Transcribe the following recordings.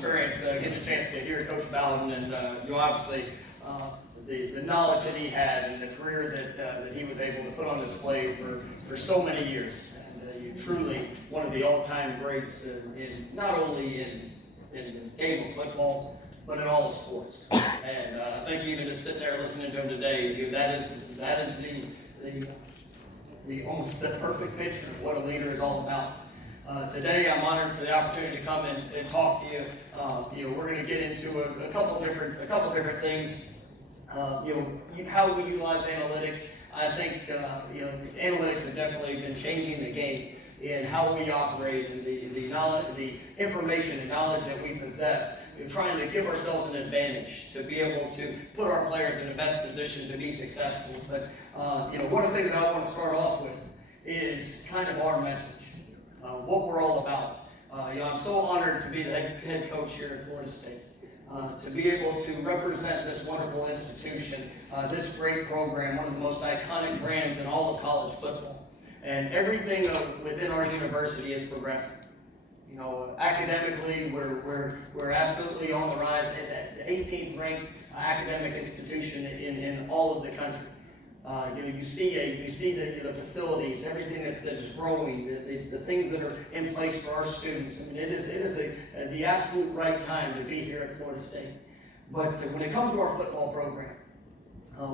experience getting a chance to hear Coach Bowden, and obviously the knowledge that he had and the career that he was able to put on display for so many years. And you're truly one of the all-time greats in not only in the game of football, but in all the sports. And I think even just sitting there listening to him today, that is the almost the perfect picture of what a leader is all about. Today, I'm honored for the opportunity to come and talk to you. We're going to get into a couple different things. How we utilize analytics. I think analytics have definitely been changing the game in how we operate and the knowledge, the information and knowledge that we possess. We're trying to give ourselves an advantage to be able to put our players in the best position to be successful. But one of the things I want to start off with is kind of our message. What we're all about. I'm so honored to be the head coach here at Florida State, to be able to represent this wonderful institution, this great program, one of the most iconic brands in all of college football. And everything within our university is progressing. Academically, we're absolutely on the rise, at the 18th ranked academic institution in all of the country. You see the facilities, everything that is growing, the things that are in place for our students. I mean, it is the absolute right time to be here at Florida State. But when it comes to our football program,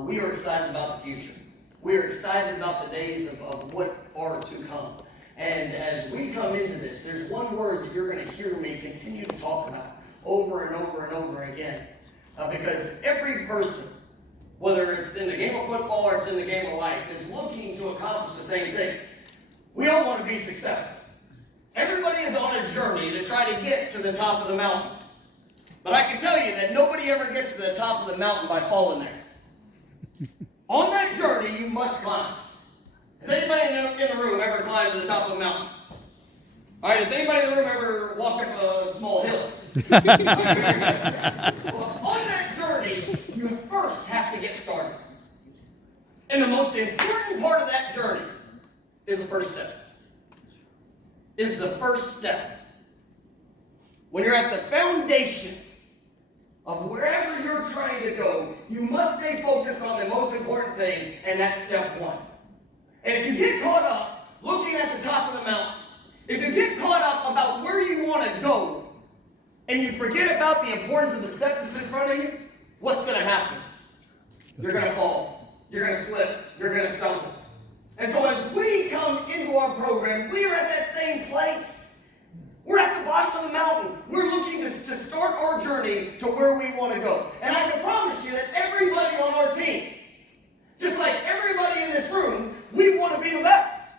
we are excited about the future. We are excited about the days of what are to come. And as we come into this, there's one word that you're going to hear me continue to talk about over and over and over again. Because every person, whether it's in the game of football or it's in the game of life, is looking to accomplish the same thing. We all want to be successful. Everybody is on a journey to try to get to the top of the mountain. But I can tell you that nobody ever gets to the top of the mountain by falling there. On that journey, you must climb. Has anybody in the room ever climbed to the top of a mountain? All right, has anybody in the room ever walked up a small hill? Well, on that journey, you first have to get started. And the most important part of that journey is the first step. Is the first step. When you're at the foundation of wherever you're trying to go, you must stay focused on the most important thing, and that's step one. And if you get caught up looking at the top of the mountain, if you get caught up about where you want to go, and you forget about the importance of the step that's in front of you, what's going to happen? You're going to fall. You're going to slip. You're going to stumble. And so as we come into our program, we are at that same place. We're at the bottom of the mountain. We're looking to start our journey to where we want to go. And I can promise you that everybody on our team, just like everybody in this room, we want to be the best.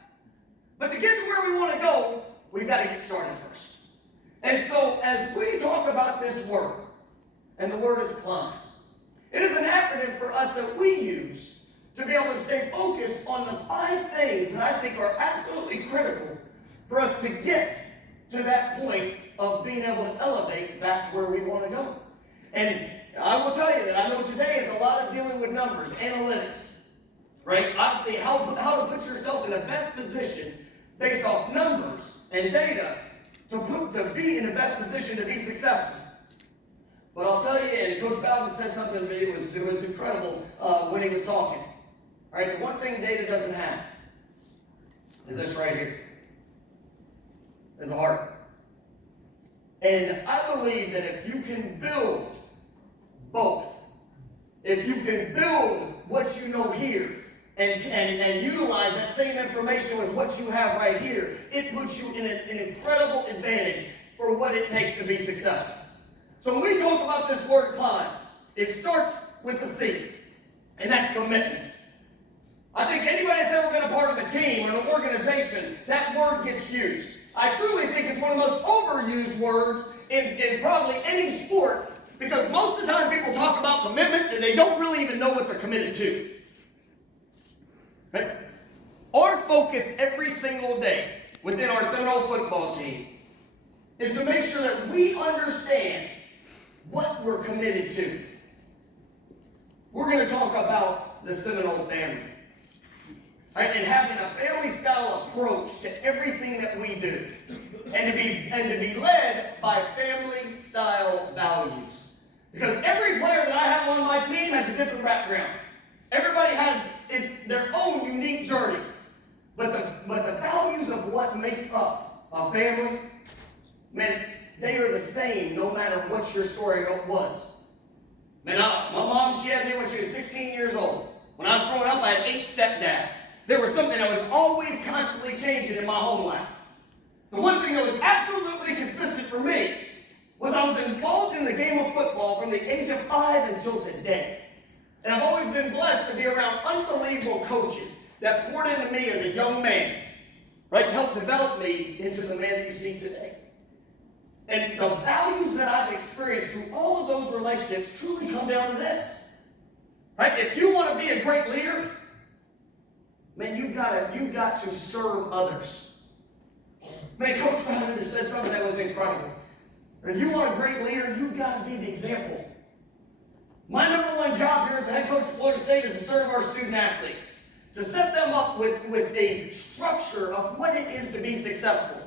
But to get to where we want to go, we've got to get started first. And so as we talk about this word, and the word is climb, it is an acronym for us that we use to be able to stay focused on the 5 things that I think are absolutely critical for us to get to that point of being able to elevate back to where we want to go. And I will tell you that I know today is a lot of dealing with numbers, analytics, right? Obviously, how to put yourself in the best position based off numbers and data to be in the best position to be successful. But I'll tell you, and Coach Bowden said something to me, it was incredible when he was talking. All right, the one thing data doesn't have is this right here. Is a heart. And I believe that if you can build both, if you can build what you know here and utilize that same information with what you have right here, it puts you in an incredible advantage for what it takes to be successful. So when we talk about this word climb, it starts with the C, and that's commitment. I think anybody that's ever been a part of a team or an organization, that word gets used. I truly think it's one of the most overused words in probably any sport, because most of the time people talk about commitment and they don't really even know what they're committed to. Right? Our focus every single day within our Seminole football team is to make sure that we understand what we're committed to. We're going to talk about the Seminole family. Right? And having a family-style approach to everything that we do. And to be led by family-style Because every player that I have on my team has a different background. Everybody has their own unique journey. But the values of what make up a family, man, they are the same no matter what your story was. Man, my mom, she had me when she was 16 years old. When I was growing up, I had 8 stepdads. There was something that was always constantly changing in my home life. The one thing that was absolutely consistent for me was I was involved in the game of football from the age of 5 until today. And I've always been blessed to be around unbelievable coaches that poured into me as a young man, right, to help develop me into the man that you see today. And the values that I've experienced through all of those relationships truly come down to this. Right? If you want to be a great leader, man, you've got to serve others. Man, Coach Ryan said something that was incredible. If you want a great leader, you've got to be the example. My number one job here as the head coach of Florida State is to serve our student athletes, to set them up with a structure of what it is to be successful,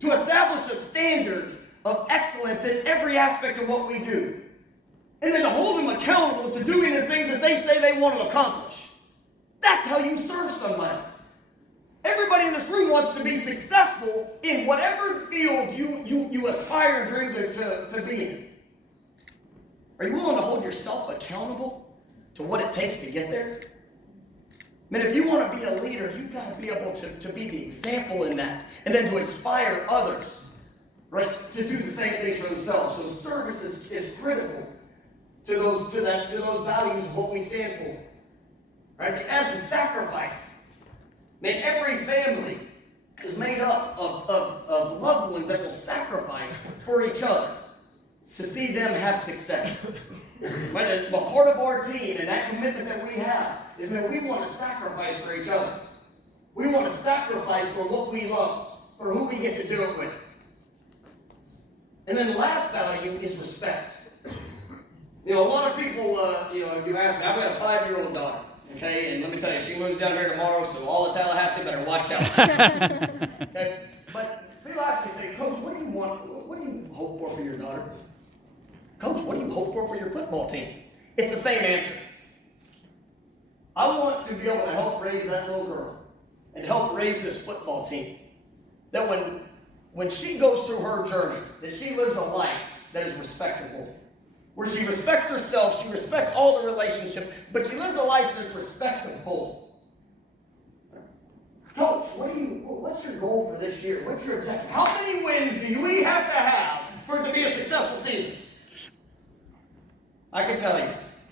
to establish a standard of excellence in every aspect of what we do, and then to hold them accountable to doing the things that they say they want to accomplish. That's how you serve somebody. Everybody in this room wants to be successful in whatever field you aspire and dream to be in. Are you willing to hold yourself accountable to what it takes to get there? Man, if you want to be a leader, you've got to be able to be the example in that, and then to inspire others, right, to do the same things for themselves. So service is critical to those values of what we stand for. Right? As a sacrifice. Man, every family is made up of loved ones that will sacrifice for each other to see them have success. Right? A part of our team and that commitment that we have is that we want to sacrifice for each other. We want to sacrifice for what we love, for who we get to do it with. And then the last value is respect. You know, a lot of people, you ask me, I've got a 5-year-old daughter. Okay, and let me tell you, she moves down here tomorrow, so all of Tallahassee better watch out. Okay? But people ask me, say, Coach, what do you want? What do you hope for your daughter? Coach, what do you hope for your football team? It's the same answer. I want to be able to help raise that little girl and help raise this football team. That when she goes through her journey, that she lives a life that is respectable. Where she respects herself, she respects all the relationships, but she lives a life that's respectable. Coach, what's your goal for this year? What's your objective? How many wins do we have to have for it to be a successful season? I can tell you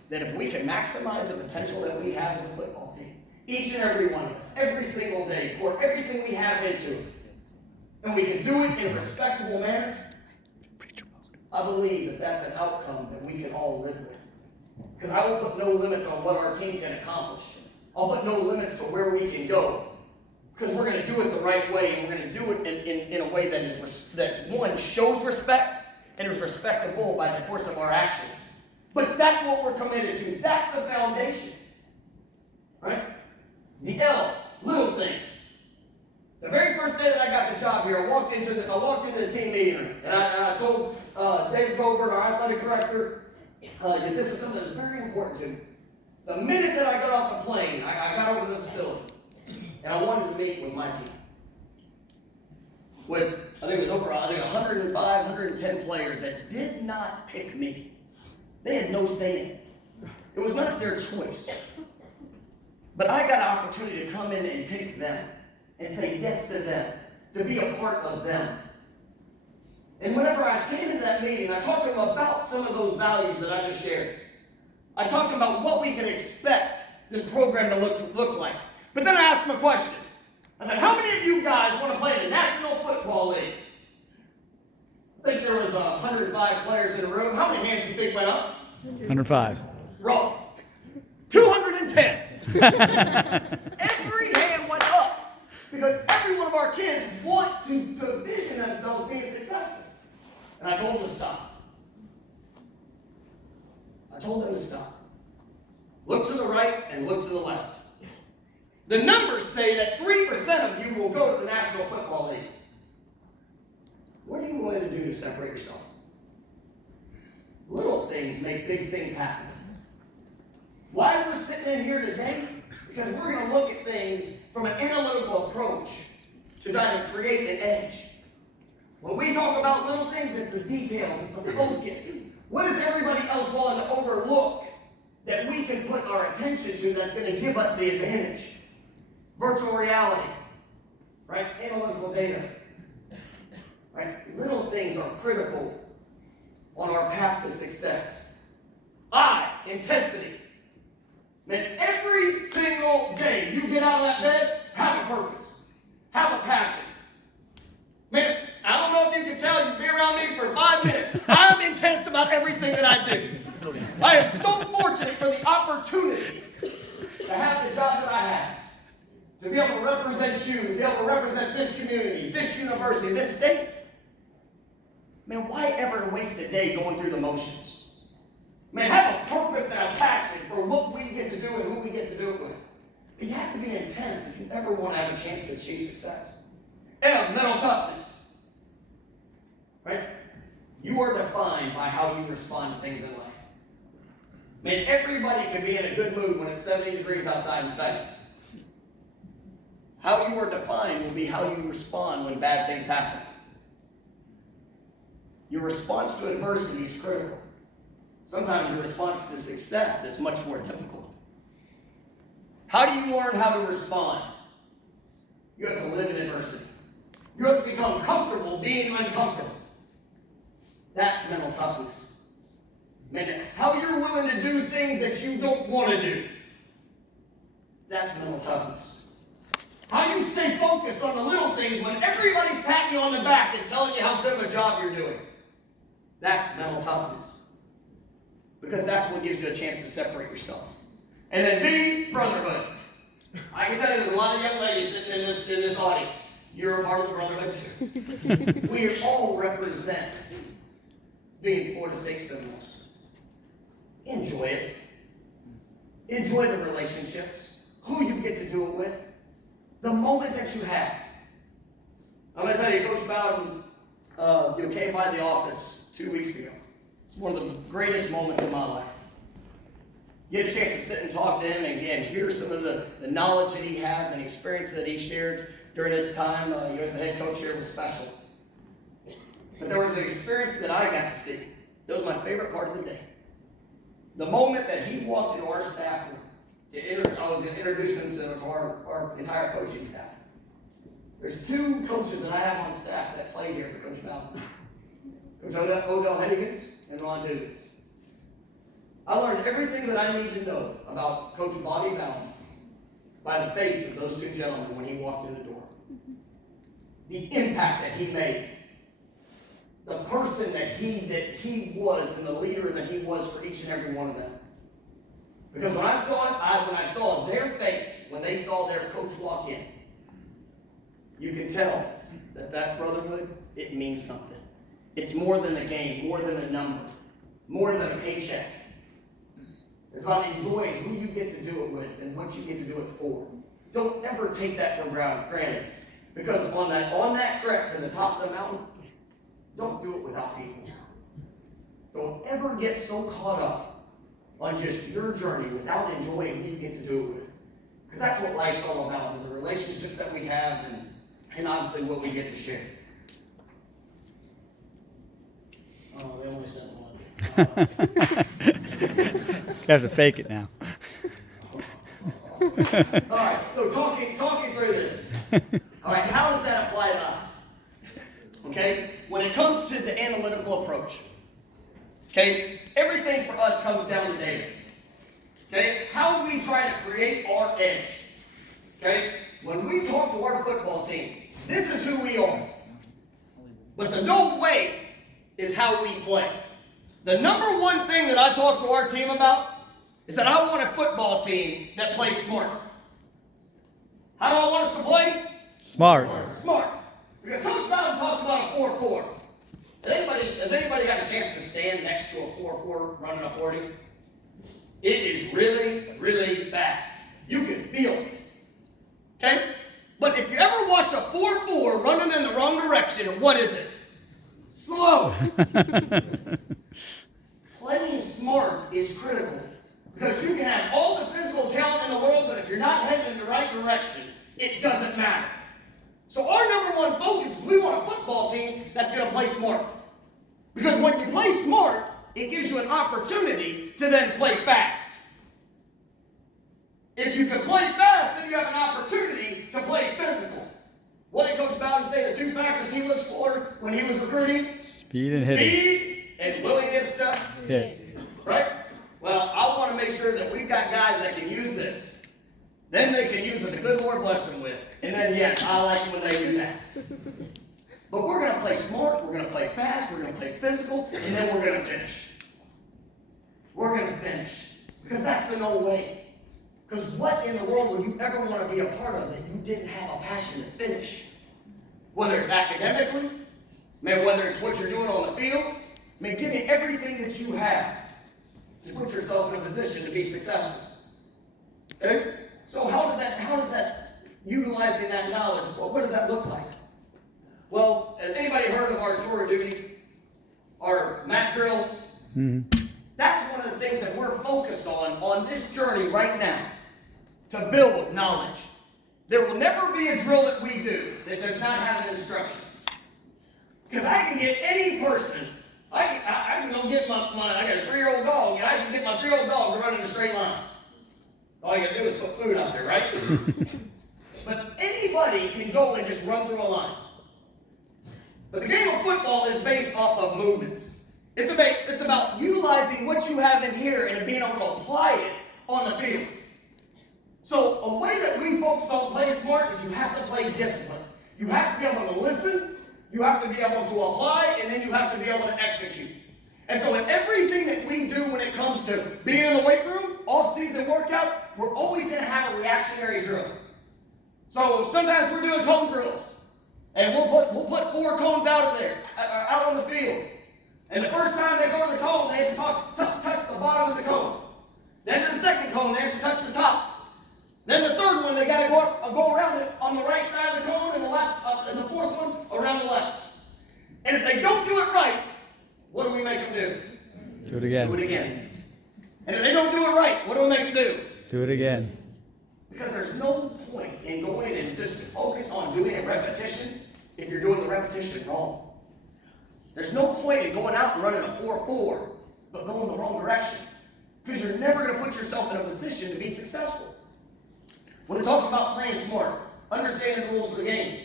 that if we can maximize the potential that we have as a football team, each and every one of us, every single day, pour everything we have into it, and we can do it in a respectable manner, I believe that that's an outcome that we can all live with. Because I will put no limits on what our team can accomplish. I'll put no limits to where we can go. Because we're going to do it the right way, and we're going to do it in a way that one, shows respect and is respectable by the course of our actions. But that's what we're committed to. That's the foundation. Right? The L, little things. The very first day that I got the job here, I walked into the team meeting room, and I told David Coburn, our athletic director, that this was something that was very important to me. The minute that I got off the plane, I got over to the facility, and I wanted to meet with my team. With, I think it was over 105, 110 players that did not pick me. They had no say in it. It was not their choice. But I got an opportunity to come in and pick them. And say yes to them, to be a part of them. And whenever I came into that meeting, I talked to them about some of those values that I just shared. I talked to them about what we can expect this program to look like. But then I asked them a question. I said, how many of you guys want to play in the National Football League? I think there was 105 players in the room. How many hands do you think went up? 105. Wrong. 210. Every hand went up. Because every one of our kids want to vision themselves being successful. And I told them to stop. I told them to stop. Look to the right and look to the left. The numbers say that 3% of you will go to the National Football League. What are you willing to do to separate yourself? Little things make big things happen. Why we're sitting in here today? Because we're going to look at things from an analytical approach to try to create an edge. When we talk about little things, it's the details, it's the focus. What is everybody else willing to overlook that we can put our attention to that's going to give us the advantage? Virtual reality, right? Analytical data, right? Little things are critical on our path to success. Intensity. Man, every single day you get out of that bed, have a purpose, have a passion. Man, I don't know if you can tell, you've been around me for 5 minutes. I'm intense about everything that I do. I am so fortunate for the opportunity to have the job that I have, to be able to represent you, to be able to represent this community, this university, this state. Man, why ever waste a day going through the motions? Man, have a purpose and a passion for what we get to do and who we get to do it with. But you have to be intense if you ever want to have a chance to achieve success. M, mental toughness. Right? You are defined by how you respond to things in life. Man, everybody can be in a good mood when it's 70 degrees outside and sunny. How you are defined will be how you respond when bad things happen. Your response to adversity is critical. Sometimes your response to success is much more difficult. How do you learn how to respond? You have to live in adversity. You have to become comfortable being uncomfortable. That's mental toughness. Man, how you're willing to do things that you don't want to do. That's mental toughness. How you stay focused on the little things when everybody's patting you on the back and telling you how good of a job you're doing. That's mental toughness. Because that's what gives you a chance to separate yourself. And then B, brotherhood. I can tell you there's a lot of young ladies sitting in this audience. You're a part of the brotherhood too. We all represent being Florida State Seminoles. Enjoy it. Enjoy the relationships. Who you get to do it with. The moment that you have. I'm going to tell you, Coach Bowden came by the office 2 weeks ago. It's one of the greatest moments of my life. You get a chance to sit and talk to him and again hear some of the knowledge that he has and experience that he shared during his time as a head coach here was special. But there was an experience that I got to see. It was my favorite part of the day. The moment that he walked into our staff room, I was going to introduce him to our entire coaching staff. There's 2 coaches that I have on staff that play here for Coach Bowden. Coach Odell Hennigens and Ron Dugans. I learned everything that I need to know about Coach Bobby Bowden by the face of those 2 gentlemen when he walked in the door. The impact that he made. The person that he was and the leader that he was for each and every one of them. Because when I saw their face when they saw their coach walk in, you can tell that brotherhood, it means something. It's more than a game, more than a number, more than a paycheck. It's about enjoying who you get to do it with and what you get to do it for. Don't ever take that for granted. Because on that trek to the top of the mountain, don't do it without people. Don't ever get so caught up on just your journey without enjoying who you get to do it with. Because that's what life's all about, and the relationships that we have and obviously what we get to share. Oh, they only sent one. You have to fake it now. All right, so talking through this. All right, how does that apply to us? Okay, when it comes to the analytical approach, okay, everything for us comes down to data. Okay, how do we try to create our edge? Okay, when we talk to our football team, this is who we are. But the no way is how we play. The number one thing that I talk to our team about is that I want a football team that plays smart. How do I want us to play? Smart. Smart. Because Coach Bowden talks about a 4-4. Has anybody got a chance to stand next to a 4-4 running a 40? It is really, really fast. You can feel it. Okay? But if you ever watch a 4-4 running in the wrong direction, what is it? Slow. Playing is critical. Because you can have all the physical talent in the world, but if you're not heading in the right direction, it doesn't matter. So our number one focus is we want a football team that's going to play smart. Because when you play smart, it gives you an opportunity to then play fast. If you can play fast, then you have an opportunity to play physical. What did Coach Bowden say the two factors he looks for when he was recruiting? Speed and hitting. Speed and willingness to Hit. Right? Well, I want to make sure that we've got guys that can use this. Then they can use what the good Lord blessed them with. And then, yes, I like it when they do that. But we're going to play smart, we're going to play fast, we're going to play physical, and then we're going to finish. We're going to finish. Because that's an old way. Because what in the world would you ever want to be a part of that you didn't have a passion to finish? Whether it's academically, maybe whether it's what you're doing on the field, I mean, give me everything that you have to put yourself in a position to be successful. Okay? So how does that utilizing that knowledge, well, what does that look like? Well, has anybody heard of our tour of duty? Our mat drills? Mm-hmm. That's one of the things that we're focused on this journey right now, to build knowledge. There will never be a drill that we do that does not have an instruction. Because I can get any person, I can go get I got a 3-year-old dog, and I can get my 3-year-old dog to run in a straight line. All you gotta do is put food out there, right? But anybody can go and just run through a line. But the game of football is based off of movements. It's about utilizing what you have in here and being able to apply it on the field. So a way that we focus on playing smart is you have to play discipline. You have to be able to listen, you have to be able to apply, and then you have to be able to execute. And so in everything that we do when it comes to being in the weight room, off-season workouts, we're always going to have a reactionary drill. So sometimes we're doing cone drills, and we'll put 4 cones out of there, out on the field. And the first time they go to the cone, they have to touch the bottom of the cone. Then to the second cone, they have to touch the top. Then the third one, they got to go around it on the right side of the cone, and the left, and the fourth one around the left. And if they don't do it right, what do we make them do? Do it again. Do it again. And if they don't do it right, what do we make them do? Do it again. Because there's no point in going and just focus on doing a repetition if you're doing the repetition wrong. There's no point in going out and running a 4-4, but going the wrong direction. Because you're never going to put yourself in a position to be successful. When it talks about playing smart, understanding the rules of the game.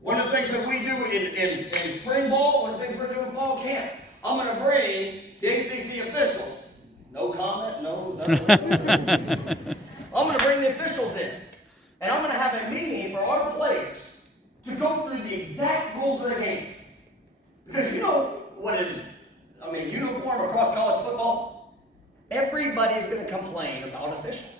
One of the things that we do in spring ball, one of the things we're doing in fall camp, I'm going to bring the ACC officials. No comment, no. I'm going to bring the officials in. And I'm going to have a meeting for our players to go through the exact rules of the game. Because you know what is, uniform across college football? Everybody's going to complain about officials.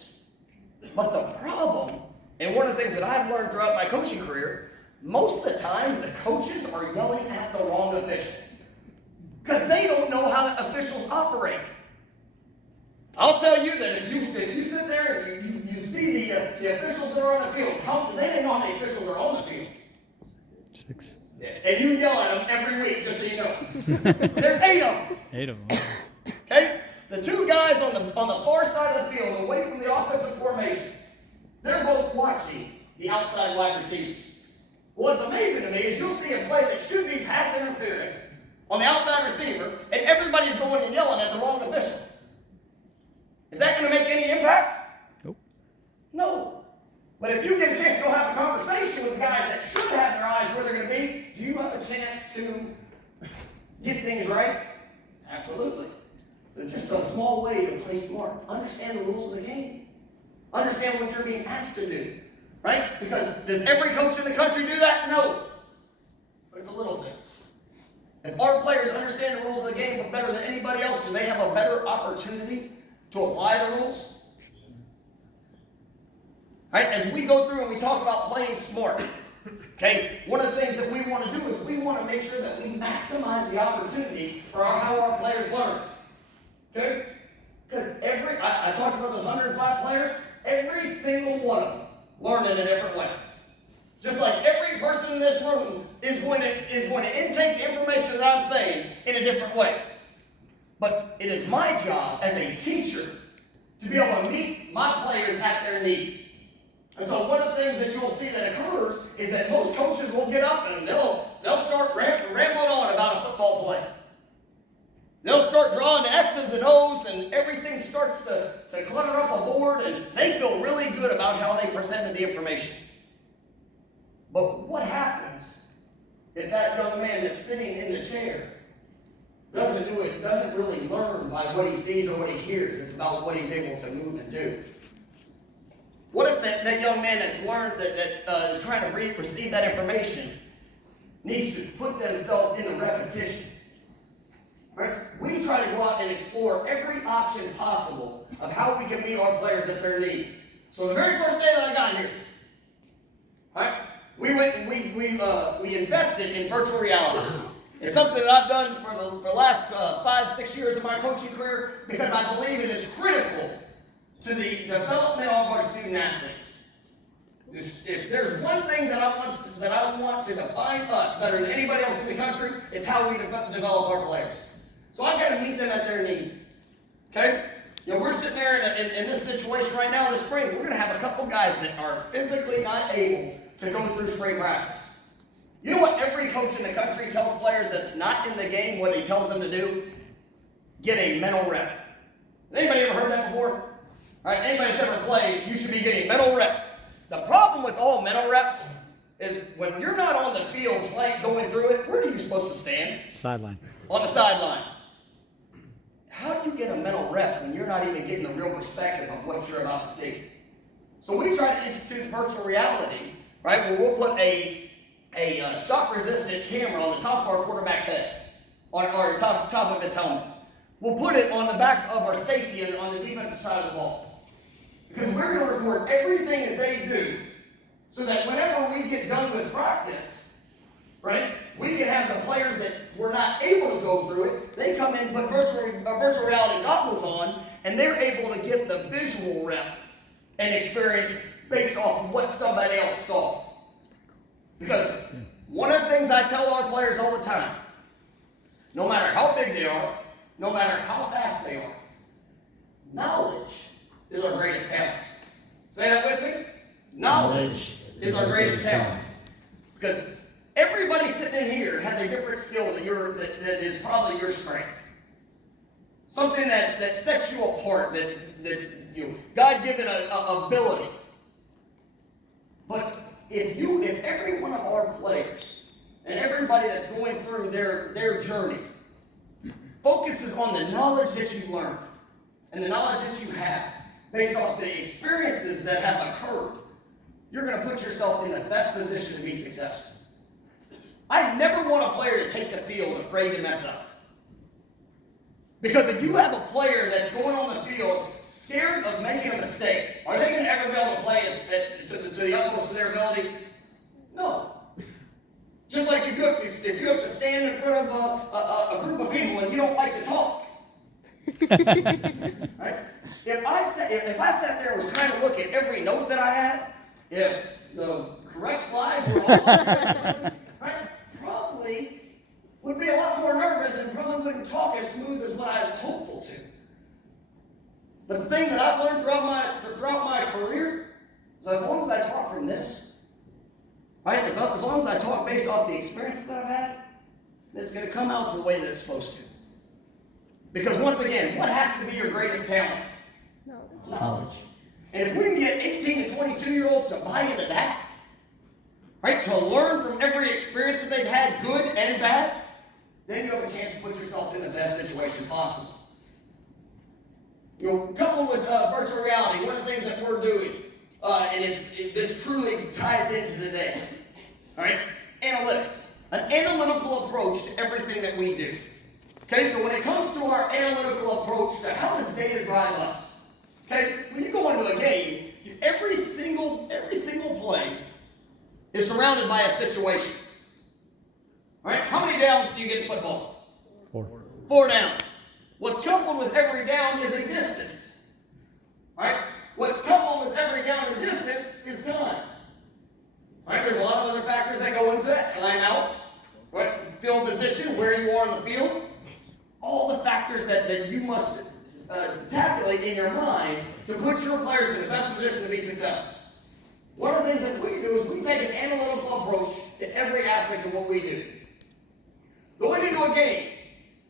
But the problem, and one of the things that I've learned throughout my coaching career, most of the time the coaches are yelling at the wrong official. Because they don't know how officials operate. I'll tell you that if you sit there and you see the officials that are on the field, because they didn't know how many officials are on the field. 6. And you yell at them every week, just so you know. There's 8 of them. 8 of them. Okay? The 2 guys on the far side of the field, away from the offensive formation, they're both watching the outside wide receivers. What's amazing to me is you'll see a play that should be pass interference on the outside receiver, and everybody's going and yelling at the wrong official. Is that going to make any impact? Nope. No. But if you get a chance to go have a conversation with guys that should have their eyes where they're going to be, do you have a chance to get things right? Absolutely. So just a small way to play smart. Understand the rules of the game. Understand what you're being asked to do. Right? Because does every coach in the country do that? No. But it's a little thing. If our players understand the rules of the game but better than anybody else, do they have a better opportunity to apply the rules? Right? As we go through and we talk about playing smart, okay, one of the things that we want to do is we want to make sure that we maximize the opportunity for how our players learn. Okay? Because I talked about those 105 players, every single one of them learn in a different way. Just like every person in this room is going to intake the information that I'm saying in a different way. But it is my job as a teacher to be able to meet my players at their need. And so one of the things that you'll see that occurs is that most coaches will get up and they'll start rambling on about a football play. They'll start drawing the X's and O's, and everything starts to clutter up a board, and they feel really good about how they presented the information. But what happens if that young man that's sitting in the chair doesn't really learn by what he sees or what he hears? It's about what he's able to move and do. What if that young man that's learned that is trying to receive that information needs to put themselves in a repetition? Right? We try to go out and explore every option possible of how we can meet our players at their need. So the very first day that I got here, right, we went and we invested in virtual reality. It's something that I've done for the last 5-6 years of my coaching career because I believe it is critical to the development of our student athletes. If there's one thing that I want to define us better than anybody else in the country, it's how we develop our players. So I've got to meet them at their need. Okay? You know, we're sitting there in this situation right now this spring. We're going to have a couple guys that are physically not able to go through spring practice. You know what every coach in the country tells players that's not in the game, what he tells them to do? Get a mental rep. Anybody ever heard that before? All right, anybody that's ever played, you should be getting mental reps. The problem with all mental reps is when you're not on the field going through it, where are you supposed to stand? Sideline. On the sideline. How do you get a mental rep when you're not even getting the real perspective of what you're about to see? So we try to institute virtual reality, right, where we'll put a shock-resistant camera on the top of our quarterback's head, or top of his helmet. We'll put it on the back of our safety on the defensive side of the ball. Because we're going to record everything that they do so that whenever we get done with practice, right, we can have the players that were not able to go through it, they come in, put virtual reality goggles on, and they're able to get the visual rep and experience based off what somebody else saw. Because one of the things I tell our players all the time, no matter how big they are, no matter how fast they are, knowledge is our greatest talent. Say that with me. Knowledge is our greatest talent. Because everybody sitting in here has a different skill that is probably your strength. Something that sets you apart, that you God-given ability. But if every one of our players and everybody that's going through their journey focuses on the knowledge that you've learned and the knowledge that you have based off the experiences that have occurred, you're going to put yourself in the best position to be successful. I never want a player to take the field afraid to mess up. Because if you have a player that's going on the field scared of making a mistake, are they going to ever be able to play to the utmost of their ability? No. Just like if you have to stand in front of a group of people and you don't like to talk. Right? If I sat there and was trying to look at every note that I had, if the correct slides were all right, probably would be a lot more nervous and probably wouldn't talk as smooth as what I'm hopeful to. But the thing that I've learned throughout my career is as long as I talk from this, right, as long as I talk based off the experiences that I've had, it's going to come out the way that it's supposed to. Because once again, what has to be your greatest talent? Knowledge. And if we can get 18 to 22-year-olds to buy into that, right, to learn from every experience that they've had, good and bad, then you have a chance to put yourself in the best situation possible. You know, coupled with virtual reality, one of the things that we're doing, and this truly ties into today, all right, it's analytics. An analytical approach to everything that we do. Okay, so when it comes to our analytical approach to how does data drive us, okay, when you go into a game, every single play is surrounded by a situation. All right, how many downs do you get in football? 4. 4 downs. What's coupled with every down is a distance. All right, what's coupled with every down and distance is time. All right, there's a lot of other factors that go into that. Timeouts, right, field position, where you are on the field. all the factors that you must tabulate in your mind to put your players in the best position to be successful. One of the things that we do is we take an analytical approach to every aspect of what we do. Going into a game,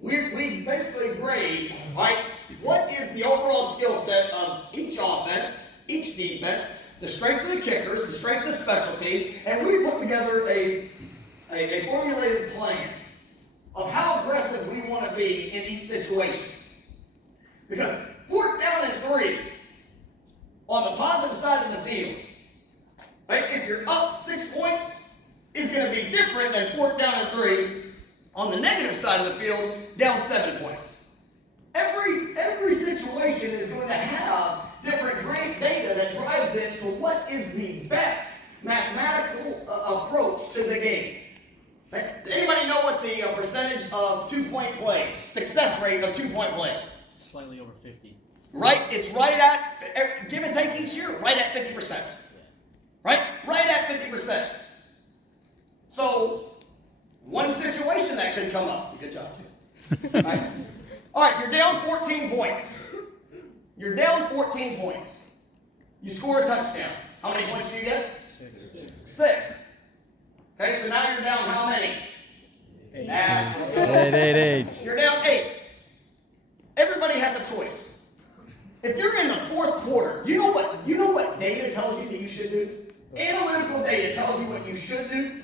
we basically grade, right, what is the overall skill set of each offense, each defense, the strength of the kickers, the strength of the special teams, and we put together a formulated plan of how aggressive we want to be in each situation. Because 4th down and 3 on the positive side of the field, right, if you're up 6 points, is going to be different than 4th down and 3 on the negative side of the field, down 7 points. Every situation is going to have different data that drives it to what is the best mathematical approach to the game. Right? Does anybody know what the percentage of 2-point plays, success rate of 2-point plays? Slightly over 50. Right? It's right at, give and take each year, right at 50%. Right? Right at 50%. So, one situation that could come up. Good job, too. All right, you're down 14 points. You're down 14 points. You score a touchdown. How many points do you get? 6. Okay, so now you're down how many? 8. Eight. You're down 8. Everybody has a choice. If you're in the 4th quarter, you know what data tells you that you should do? Analytical data tells you what you should do.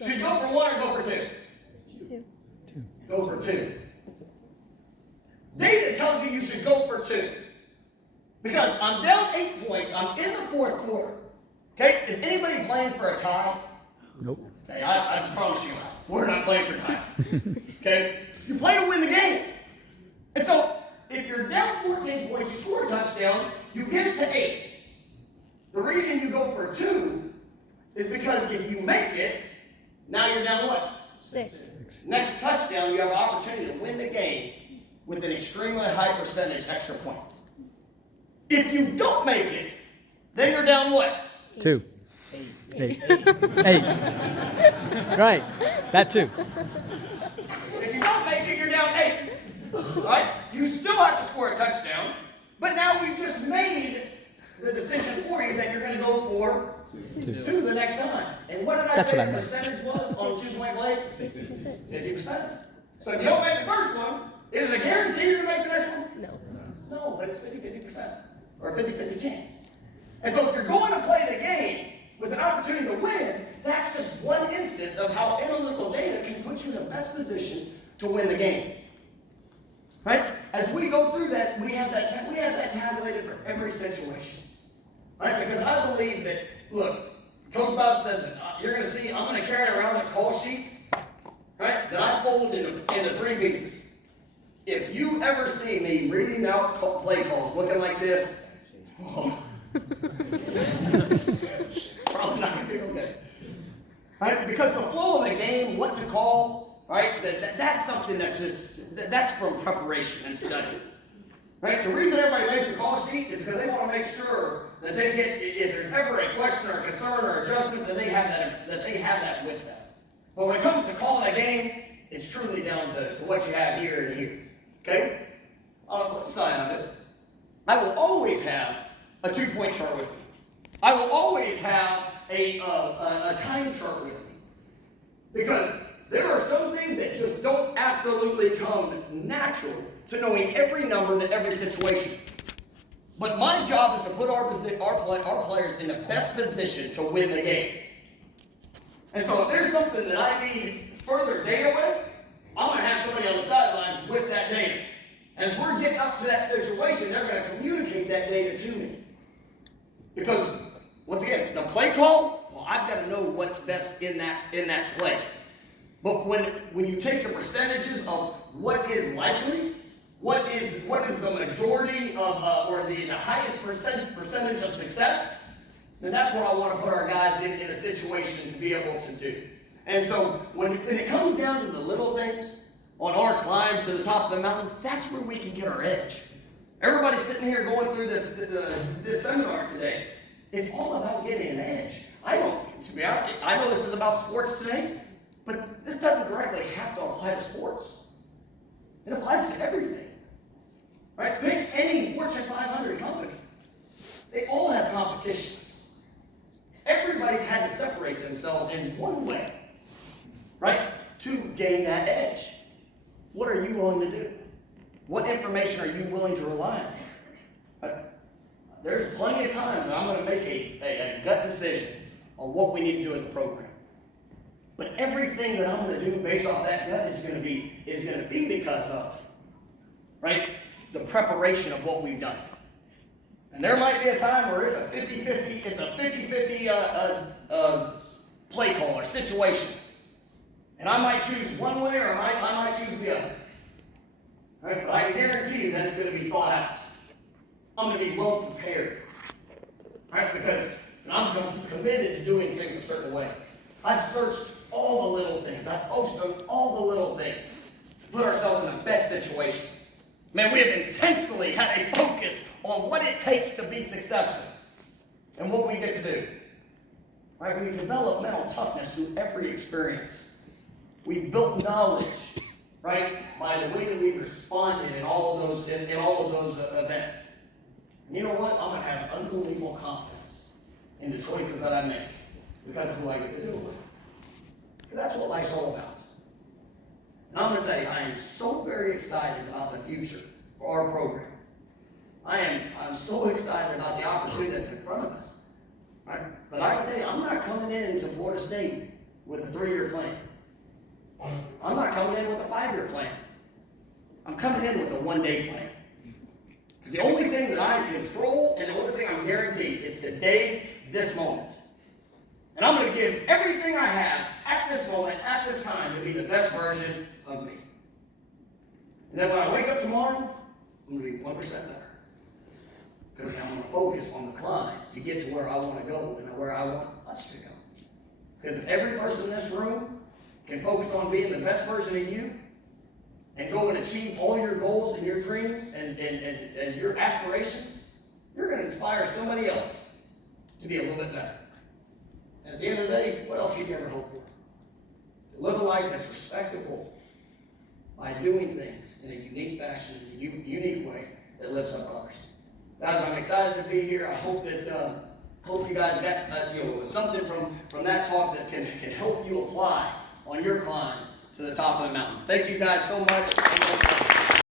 Should you go for 1 or go for 2? 2. Go for 2. Data tells you should go for 2. Because I'm down 8 points. I'm in the 4th quarter. Okay? Is anybody playing for a tie? Nope. Okay, I promise you, we're not playing for ties. Okay? You play to win the game. And so, if you're down 14 points, you score a touchdown, you get it to 8. The reason you go for 2 is because if you make it, now you're down what? 6. Next touchdown, you have an opportunity to win the game with an extremely high percentage extra point. If you don't make it, then you're down what? 2. 8. 8. Right. That too. If you don't make it, you're down 8. Right? You still have to score a touchdown, but now we've just made the decision for you that you're going to go for 2 the next time. And what did I say the percentage was on 2-point plays? 50%. 50%. So if you don't make the first one, is it a guarantee you're going to make the next one? No. No, but it's 50-50%. Or a 50-50 chance. And so if you're going to play the game with an opportunity to win, that's just one instance of how analytical data can put you in the best position to win the game. Right? As we go through that, we have that tabulated for every situation. Right? Because I believe that, look, Coach Bob says, you're going to see, I'm going to carry around a call sheet, right, that I fold into 3 pieces. If you ever see me reading out play calls looking like this, it's probably not going to be okay. Right? Because the flow of the game, what to call, right, that's something that's from preparation and study. Right? The reason everybody makes a call sheet is because they want to make sure that they get, if there's ever a question or a concern or adjustment, that they have that with them. But when it comes to calling a game, it's truly down to what you have here and here. Okay? On the flip side of it, I will always have a 2-point chart with me. I will always have a time chart with me. Because there are some things that just don't absolutely come natural to knowing every number to every situation. But my job is to put our players in the best position to win the game. And so if there's something that I need further data with, I'm going to have somebody on the sideline with that data. As we're getting up to that situation, they're going to communicate that data to me. Because, once again, the play call, well, I've got to know what's best in that place. But when you take the percentages of what is likely, what is the majority of, or the highest percentage of success, then that's what I want to put our guys in a situation to be able to do. And so when it comes down to the little things, on our climb to the top of the mountain, that's where we can get our edge. Everybody's sitting here going through this seminar today. It's all about getting an edge. I know this is about sports today, but this doesn't directly have to apply to sports. It applies to everything. Right? Pick any Fortune 500 company. They all have competition. Everybody's had to separate themselves in one way, right, to gain that edge. What are you willing to do? What information are you willing to rely on? Right? There's plenty of times that I'm going to make a gut decision on what we need to do as a program. But everything that I'm going to do based off that gut is going to be because of, right, the preparation of what we've done. And there might be a time where it's a 50-50 play call or situation. And I might choose one way or I might choose the other. Right? But I can guarantee you that it's going to be thought out. I'm going to be well prepared. Right? Because I'm committed to doing things a certain way. I've searched all the little things. I've focused on all the little things to put ourselves in the best situation. Man, we have intensely had a focus on what it takes to be successful and what we get to do. Right? We develop mental toughness through every experience. We've built knowledge, right, by the way that we've responded in all of those events. And you know what? I'm going to have unbelievable confidence in the choices that I make because of who I get to do it with. Because that's what life's all about. And I'm going to tell you, I am so very excited about the future for our program. I'm so excited about the opportunity that's in front of us. Right? But I can tell you, I'm not coming into Florida State with a 3-year plan. I'm not coming in with a 5-year plan. I'm coming in with a 1-day plan. Because the only thing that I control and the only thing I'm guaranteed is today, this moment. And I'm going to give everything I have at this moment, at this time, to be the best version of me. And then when I wake up tomorrow, I'm going to be 1% better. Because I'm going to focus on the climb to get to where I want to go and where I want us to go. Because if every person in this room can focus on being the best version of you and go and achieve all your goals and your dreams and your aspirations, you're going to inspire somebody else to be a little bit better. And at the end of the day, what else could you ever hope for? To live a life that's respectable by doing things in a unique fashion, in a unique way that lifts up others. Guys, I'm excited to be here. I hope that you guys got something from that talk that can help you apply on your climb to the top of the mountain. Thank you guys so much.